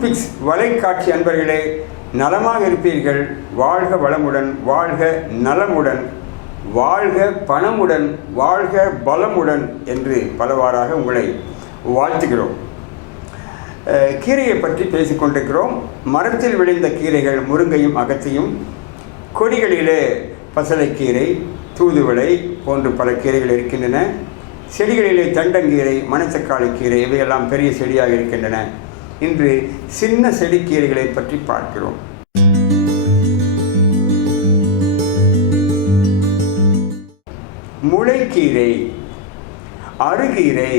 யூபிக்ஸ் வலைக்காட்சி அன்பர்களே, நலமாக இருப்பீர்கள். வாழ்க வளமுடன், வாழ்க நலமுடன், வாழ்க பணமுடன், வாழ்க பலமுடன் என்று பலவாறாக உங்களை வாழ்த்துகிறோம். கீரையை பற்றி பேசிக்கொண்டிருக்கிறோம். மரத்தில் விளைந்த கீரைகள் முருங்கையும் அகத்தியும், கொடிகளிலே பசலைக்கீரை, தூதுவளை போன்று பல கீரைகள் இருக்கின்றன. செடிகளிலே தண்டங்கீரை, மணத்தக்காளி கீரை இவையெல்லாம் பெரிய செடியாக இருக்கின்றன. இன்று சின்ன செடிக்கீரைகளை பற்றி பார்க்கிறோம். முளைக்கீரை, அருகீரை,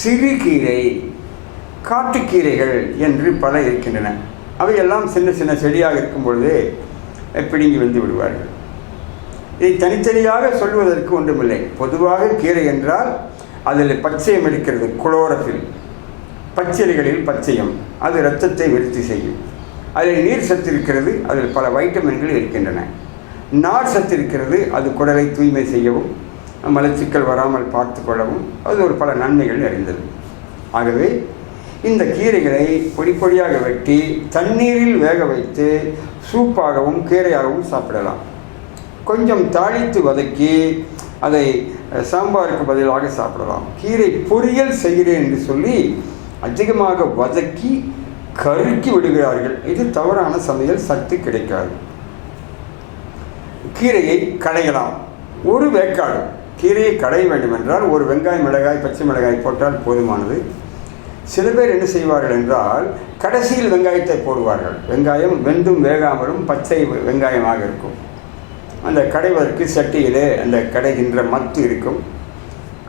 சிறுகீரை, காட்டுக்கீரைகள் என்று பல இருக்கின்றன. அவையெல்லாம் சின்ன சின்ன செடியாக இருக்கும் பொழுது பிடுங்கி வந்து விடுவார்கள். இதை தனித்தனியாக சொல்வதற்கு ஒன்றுமில்லை. பொதுவாக கீரை என்றால் அதில் பச்சையம் இருக்கிறது, குளோரஃபில். பச்சிலைகளில் பச்சையம், அது இரத்தத்தை விருத்தி செய்யும். அதில் நீர் சத்து இருக்கிறது, அதில் பல வைட்டமின்கள் இருக்கின்றன. நார் சத்து இருக்கிறது, அது குடலை தூய்மை செய்யவும் மலச்சிக்கல் வராமல் பார்த்து கொள்ளவும் அது ஒரு பல நன்மைகள் நிறைந்தது. ஆகவே இந்த கீரைகளை பொடி பொடியாக வெட்டி தண்ணீரில் வேக வைத்து சூப்பாகவும் கீரையாகவும் சாப்பிடலாம். கொஞ்சம் தாளித்து வதக்கி அதை சாம்பாருக்கு பதிலாக சாப்பிடலாம். கீரை பொரியல் செய்கிறேன் என்று சொல்லி அதிகமாக வதக்கி கருக்கி விடுகிறார்கள். இது தவறான சமையல், சத்து கிடைக்காது. கீரையை கடையலாம். ஒரு வேக்காடு கீரையை கடைய வேண்டுமென்றால் ஒரு வெங்காயம், மிளகாய், பச்சை மிளகாய் போட்டால் போதுமானது. சில பேர் என்ன செய்வார்கள் என்றால் கடைசியில் வெங்காயத்தை போடுவார்கள். வெங்காயம் வெந்தும் வேகாமலும் பச்சை வெங்காயமாக இருக்கும். அந்த கடைவதற்கு சட்டியிலே அந்த கடைகின்ற மத்து இருக்கும்.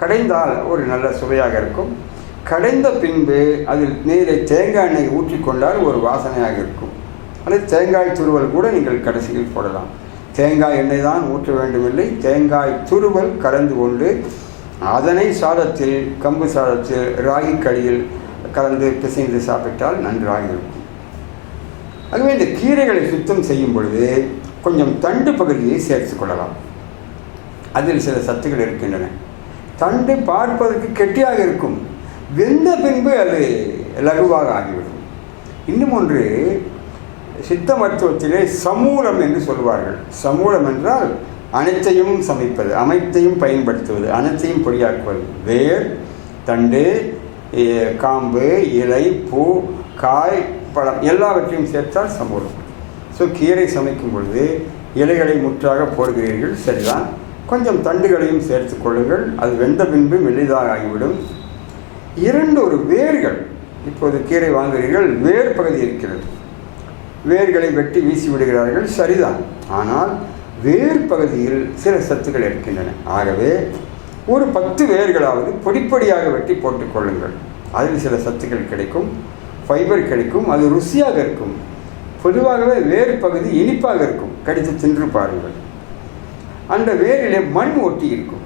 கடைந்தால் ஒரு நல்ல சுவையாக இருக்கும். கடைந்த பின்பு அதில் நீரை தேங்காய் எண்ணெய் ஊற்றிக்கொண்டால் ஒரு வாசனையாக இருக்கும். அல்லது தேங்காய் துருவல் கூட நீங்கள் கடைசியில் போடலாம். தேங்காய் எண்ணெய் தான் ஊற்ற வேண்டுமில்லை, தேங்காய் துருவல் கலந்து கொண்டு அதனை சாதத்தில், கம்பு சாதத்தில், ராகி களியில் கலந்து பிசைந்து சாப்பிட்டால் நன்றாக இருக்கும். அதுவே இந்த கீரைகளை சுத்தம் செய்யும் பொழுது கொஞ்சம் தண்டு பகுதியை சேர்த்து கொள்ளலாம். அதில் சில சத்துக்கள் இருக்கின்றன. தண்டு பார்ப்பதற்கு கெட்டியாக இருக்கும், வெந்த பின்பு அது லகுவாக ஆகிவிடும். இன்னும் ஒன்று, சித்த மருத்துவத்திலே சமூலம் என்று சொல்வார்கள். சமூலம் என்றால் அனைத்தையும் சமைப்பது, அனைத்தையும் பயன்படுத்துவது, அனைத்தையும் பொடியாக்குவது. வேர், தண்டு, காம்பு, இலை, பூ, காய், பழம் எல்லாவற்றையும் சேர்த்தால் சமூலம். ஸோ கீரை சமைக்கும் பொழுது இலைகளை முற்றாக போடுகிறீர்கள், சரிதான். கொஞ்சம் தண்டுகளையும் சேர்த்து கொள்ளுங்கள். அது வெந்த பின்பு மெல்லிதாக ஆகிவிடும். ஒரு வேர்கள், இப்போது கீரை வாங்குகிறீர்கள், வேர் பகுதி இருக்கிறது. வேர்களை வெட்டி வீசி விடுகிறார்கள், சரிதான். ஆனால் வேர் பகுதியில் சில சத்துக்கள் இருக்கின்றன. ஆகவே ஒரு 10 வேர்களாவது பொடிப்பொடியாக வெட்டி போட்டுக்கொள்ளுங்கள். அதில் சில சத்துக்கள் கிடைக்கும், ஃபைபர் கிடைக்கும், அது ருசியாக இருக்கும். பொதுவாகவே வேர் பகுதி இனிப்பாக இருக்கும், கடித்து தின்று பாருங்கள். அந்த வேரிலே மண் ஒட்டி இருக்கும்.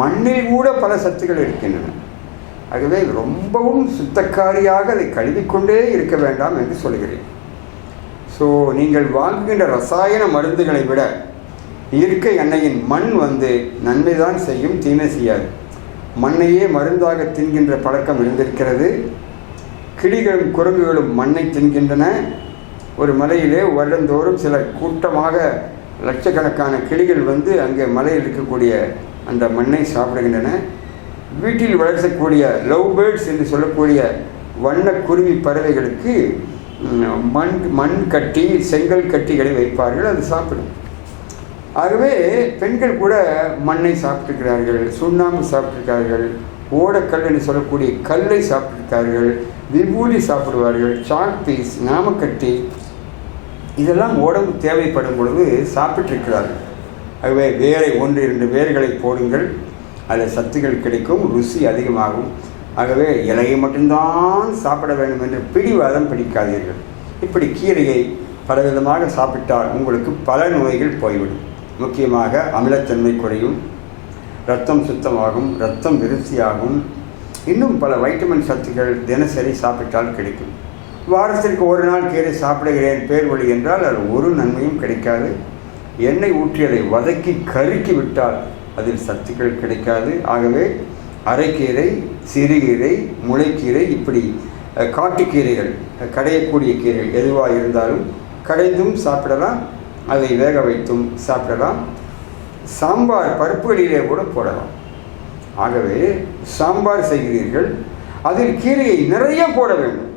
மண்ணில் கூட பல சத்துக்கள் இருக்கின்றன. ஆகவே ரொம்பவும் சுத்தக்காரியாக அதை கழுவிக்கொண்டே இருக்க வேண்டாம் என்று சொல்கிறேன். ஸோ நீங்கள் வாங்குகின்ற ரசாயன மருந்துகளை விட இயற்கை எண்ணெயின் மண் நன்மை தான் செய்யும், தீமை செய்யாது. மண்ணையே மருந்தாக தின்கின்ற பழக்கம் இருந்திருக்கிறது. கிளிகளும் குரங்குகளும் மண்ணை தின்கின்றன. ஒரு மலையிலே வருடந்தோறும் சில கூட்டமாக லட்சக்கணக்கான கிளிகள் அங்கே மலையில் இருக்கக்கூடிய அந்த மண்ணை சாப்பிடுகின்றன. வீட்டில் வளர்க்கக்கூடிய லவ் பேர்ட்ஸ் என்று சொல்லக்கூடிய வண்ணக்குருவி பறவைகளுக்கு மண் கட்டி, செங்கல் கட்டிகளை வைப்பார்கள், அது சாப்பிடும். ஆகவே பெண்கள் கூட மண்ணை சாப்பிட்டிருக்கிறார்கள், சுண்ணாம்பு சாப்பிட்டிருக்கிறார்கள், ஓடக்கல் என்று சொல்லக்கூடிய கல்லை சாப்பிட்டிருக்கிறார்கள், விபூதி சாப்பிடுவார்கள், சாக் பீஸ், நாமக்கட்டி, இதெல்லாம் உடம்பு தேவைப்படும் பொழுது சாப்பிட்டிருக்கிறார்கள். ஆகவே வேரை 1-2 வேர்களை போடுங்கள், அதில் சத்துக்கள் கிடைக்கும், ருசி அதிகமாகும். ஆகவே இலையை மட்டும்தான் சாப்பிட வேண்டும் என்று பிடிவாதம் பிடிக்காதீர்கள். இப்படி கீரையை பலவிதமாக சாப்பிட்டால் உங்களுக்கு பல நோய்கள் போய்விடும். முக்கியமாக அமிலத்தன்மை குறையும், இரத்தம் சுத்தமாகும், இரத்தம் விருத்தியாகும். இன்னும் பல வைட்டமின் சத்துக்கள் தினசரி சாப்பிட்டால் கிடைக்கும். வாரத்திற்கு ஒரு நாள் கீரை சாப்பிடுகிறேன் பேர் வழி என்றால் அது ஒரு நன்மையும் கிடைக்காது. எண்ணெய் ஊற்றி அதை வதக்கி கருக்கி விட்டால் அதில் சத்துக்கள் கிடைக்காது. ஆகவே அரைக்கீரை, சிறுகீரை, முளைக்கீரை இப்படி காட்டுக்கீரைகள், கடையக்கூடிய கீரைகள் எதுவாக இருந்தாலும் கடைந்தும் சாப்பிடலாம், அதை வேக வைத்தும் சாப்பிடலாம், சாம்பார் பருப்புகளிலே கூட போடலாம். ஆகவே சாம்பார் செய்கிறீர்கள், அதில் கீரையை நிறைய போட வேண்டும்.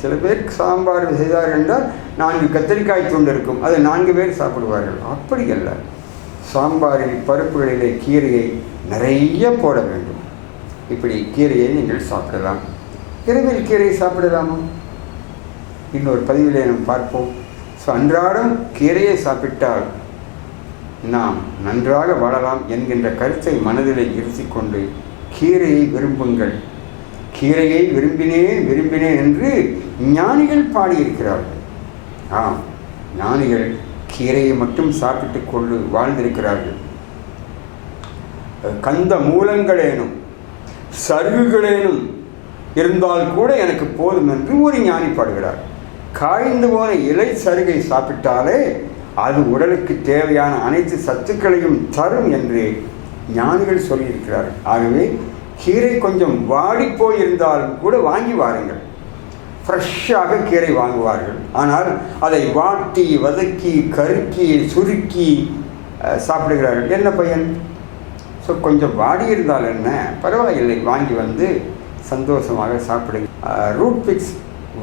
சில பேர் சாம்பார் செய்தார்கள் என்றால் 4 கத்திரிக்காய் துண்டு இருக்கும், அதை 4 பேர் சாப்பிடுவார்கள். அப்படி அல்ல, சாம்பாரில் பருப்புகளிலே கீரையை நிறைய போட வேண்டும். இப்படி கீரையை நீங்கள் சாப்பிடலாம். இரவில் கீரையை சாப்பிடலாமா? இன்னொரு பதிவிலே நாம் பார்ப்போம். ஸோ அன்றாடம் கீரையை சாப்பிட்டால் நாம் நன்றாக வாழலாம் என்கின்ற கருத்தை மனதிலே இருத்திக்கொண்டு கீரையை விரும்புங்கள். கீரையை விரும்பினேன் என்று ஞானிகள் பாடியிருக்கிறார்கள். ஆம், ஞானிகள் கீரையை மட்டும் சாப்பிட்டு கொண்டு வாழ்ந்திருக்கிறார்கள். கந்த மூலங்களேனும் சருகுகளேனும் இருந்தால் கூட எனக்கு போதும் என்று ஒரு ஞானி பாடுகிறார். காய்ந்து போன இலை சருகை சாப்பிட்டாலே அது உடலுக்கு தேவையான அனைத்து சத்துக்களையும் தரும் என்று ஞானிகள் சொல்லியிருக்கிறார்கள். ஆகவே கீரை கொஞ்சம் வாடிப்போய் இருந்தாலும் கூட வாங்கி வாருங்கள். ஃப்ரெஷ்ஷாக கீரை வாங்குவார்கள். ஆனால் அதை வாட்டி வதக்கி கருக்கி சுருக்கி சாப்பிடுகிறார்கள். என்ன பயன்? ஸோ கொஞ்சம் வாடி இருந்தால் என்ன, பரவாயில்லை, வாங்கி வந்து சந்தோஷமாக சாப்பிடுங்க. ரூட்பிக்ஸ்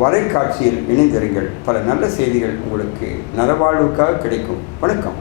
வலைக்காட்சியில் இணைந்திருங்கள். பல நல்ல செய்திகள் உங்களுக்கு நலவாழ்வுக்காக கிடைக்கும். வணக்கம்.